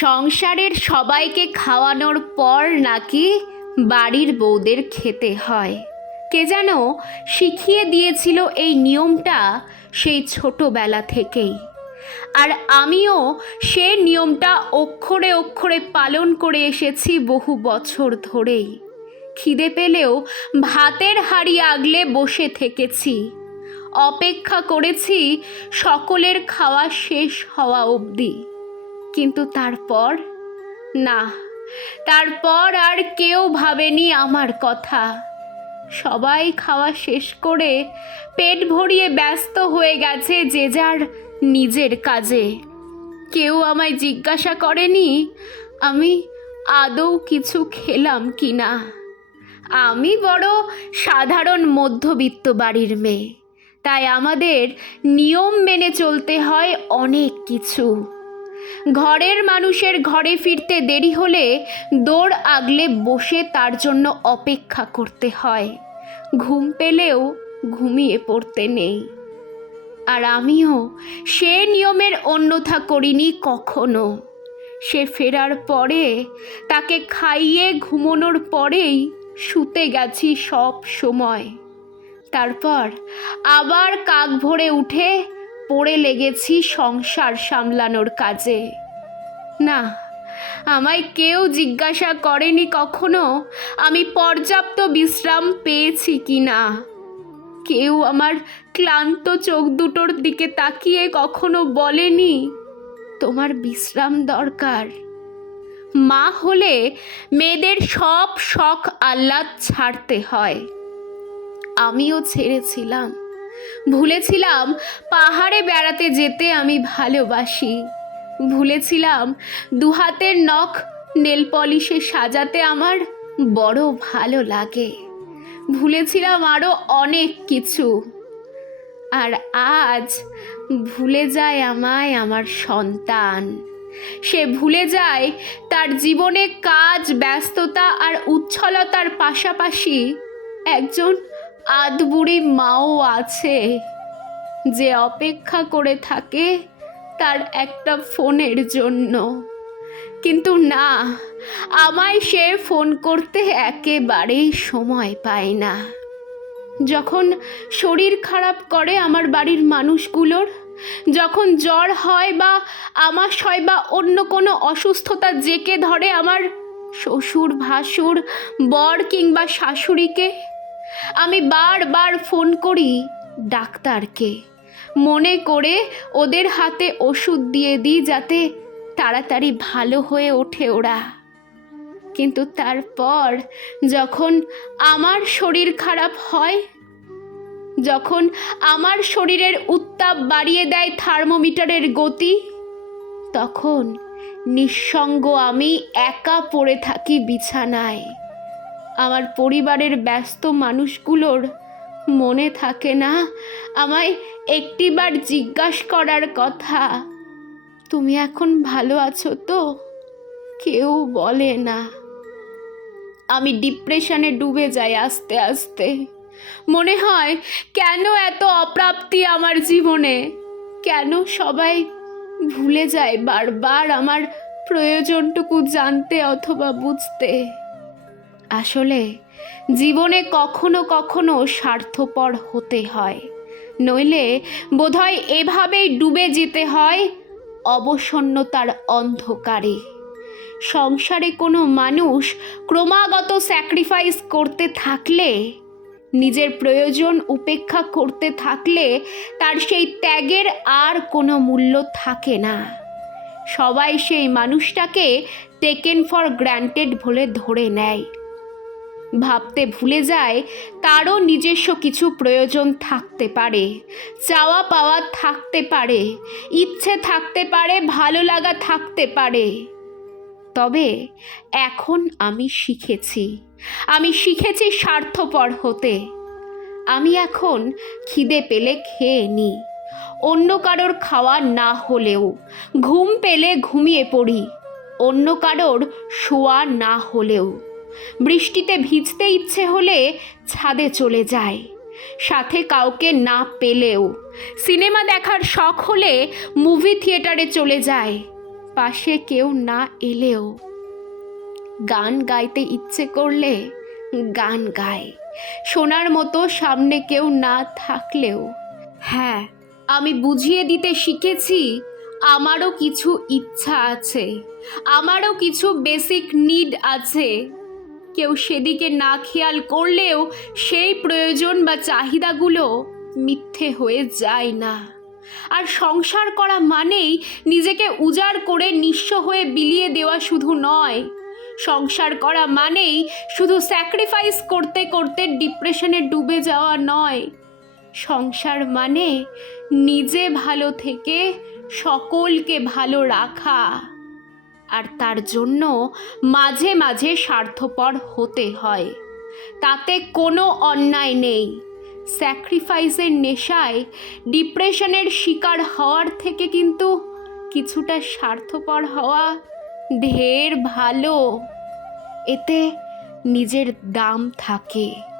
সংসারের সবাইকে খাওয়ানোর পর নাকি বাড়ির বউদের খেতে হয়। কে যেন শিখিয়ে দিয়েছিল এই নিয়মটা সেই ছোটবেলা থেকেই। আর আমিও সে নিয়মটা অক্ষরে অক্ষরে পালন করে এসেছি বহু বছর ধরেই। খিদে পেলেও ভাতের হাড়ি আগলে বসে থেকেছি। অপেক্ষা করেছি সকলের খাওয়া শেষ হওয়া অবধি। কিন্তু তারপর? না, তারপর আর কেউ ভাবেনি আমার কথা। সবাই খাওয়া শেষ করে পেট ভরিয়ে ব্যস্ত হয়ে গেছে যে যার নিজের কাজে। কেউ আমায় জিজ্ঞাসা করেনি, আমি আদৌ কিছু খেলাম কি না আমি বড় সাধারণ মধ্যবিত্ত বাড়ির মেয়ে, তাই আমাদের নিয়ম মেনে চলতে হয় অনেক কিছু। ঘরের মানুষের ঘরে ফিরতে দেরি হলে দৌড় আগলে বসে তার জন্য অপেক্ষা করতে হয়। ঘুম পেলেও ঘুমিয়ে পড়তে নেই। আর আমিও সে নিয়মের অন্যথা করিনি কখনো। সে ফেরার পরে তাকে খাইয়ে ঘুমোনোর পরেই শুতে গেছি সব সময়। তারপর আবার কাক ভরে উঠে পড়ে লেগেছি সংসার সামলানোর কাজে। না, আমায় কেউ জিজ্ঞাসা করেনি কখনো আমি পর্যাপ্ত বিশ্রাম পেয়েছি কি না। কেউ আমার ক্লান্ত চোখ দুটোর দিকে তাকিয়ে কখনো বলেনি, তোমার বিশ্রাম দরকার। মা হলে মেয়েদের সব শখ আহ্লাদ ছাড়তে হয়। আমিও ছেড়েছিলাম। ভুলেছিলাম পাহাড়ে বেড়াতে যেতে আমি ভালোবাসি। ভুলেছিলাম দুহাতের নখ নেল পলিশে সাজাতে আমার বড় ভালো লাগে। ভুলেছিলাম আরও অনেক কিছু। আর আজ ভুলে যায় আমায় আমার সন্তান। সে ভুলে যায় তার জীবনে কাজ, ব্যস্ততা আর উচ্ছলতার পাশাপাশি একজন আদবুড়ি মাও আছে। যে অপেক্ষা করে থাকে তার একটা ফোনের জন্য। কিন্তু না, আমায় সে ফোন করতে একেবারেই সময় পায় না। যখন শরীর খারাপ করে আমার বাড়ির মানুষগুলোর, যখন জ্বর হয় বা আমার হয় বা অন্য কোনো অসুস্থতা জেকে ধরে আমার শ্বশুর ভাসুর বর কিংবা শাশুড়িকে আমি বারবার ফোন করি ডাক্তারকে। মনে করে ওদের হাতে ওষুধ দিয়ে দিই যাতে তাড়াতাড়ি ভালো হয়ে ওঠে ওরা। কিন্তু তারপর যখন আমার শরীর খারাপ হয়, যখন আমার শরীরের উত্তাপ বাড়িয়ে দেয় থার্মোমিটারের গতি, তখন নিঃসঙ্গ আমি একা পড়ে থাকি বিছানায়। আমার পরিবারের ব্যস্ত মানুষগুলোর মনে থাকে না। আমায় একটিবার জিজ্ঞাস করার কথা। তুমি এখন ভালো আছো তো? কেউ বলে না। আমি ডিপ্রেশনে ডুবে যাই আস্তে আস্তে। মনে হয়, কেন এত অপ্রাপ্তি আমার জীবনে? কেন সবাই ভুলে যায় বারবার আমার প্রয়োজনটুকু জানতে অথবা বুঝতে? আসলে জীবনে কখনো কখনো স্বার্থপর হতে হয়। নইলে বোধহয় এভাবেই ডুবে যেতে হয় অবসন্নতার অন্ধকারে। সংসারে কোনো মানুষ ক্রমাগত স্যাক্রিফাইস করতে থাকলে, নিজের প্রয়োজন উপেক্ষা করতে থাকলে তার সেই ত্যাগের আর কোনো মূল্য থাকে না। সবাই সেই মানুষটাকে টেকেন ফর গ্র্যান্টেড বলে ধরে নেয়। ভাবতে ভুলে যায়, তারও নিজস্ব কিছু প্রয়োজন থাকতে পারে, চাওয়া পাওয়া থাকতে পারে, ইচ্ছে থাকতে পারে, ভালো লাগা থাকতে পারে। তবে এখন আমি শিখেছি আমি শিখেছি স্বার্থপর হতে। আমি এখন খিদে পেলে খেয়ে নিই অন্য কারোর খাওয়া না হলেও, ঘুম পেলে ঘুমিয়ে পড়ি, অন্য কারোর শোয়া না হলেও। বৃষ্টিতে ভিজতে ইচ্ছে হলে ছাদে চলে যায়। সাথে কাউকে না পেলেও সিনেমা দেখার শখ হলে মুভি থিয়েটারে চলে যায়। পাশে কেউ না এলেও গান গাইতে ইচ্ছে করলে গান গায়। শোনার মতো সামনে কেউ না থাকলেও হ্যাঁ আমি বুঝিয়ে দিতে শিখেছি, আমারও কিছু ইচ্ছা আছে, আমারও কিছু বেসিক নিড আছে। কেউ সেদিকে না খেয়াল করলেও সেই প্রয়োজন বা চাহিদাগুলো মিথ্যে হয়ে যায় না। আর সংসার করা মানেই নিজেকে উজাড় করে নিঃস্ব হয়ে বিলিয়ে দেওয়া শুধু নয়, সংসার করা মানেই শুধু স্যাক্রিফাইস করতে করতে ডিপ্রেশনে ডুবে যাওয়া নয়, সংসার মানে নিজে ভালো থেকে সকলকে ভালো রাখা। আর তার জন্য মাঝে মাঝে স্বার্থপর হতে হয়। তাতে কোনো অন্যায় নেই। স্যাক্রিফাইসের নেশায় ডিপ্রেশনের শিকার হওয়ার থেকে কিন্তু কিছুটা স্বার্থপর হওয়া ঢের ভালো। এতে নিজের দাম থাকে।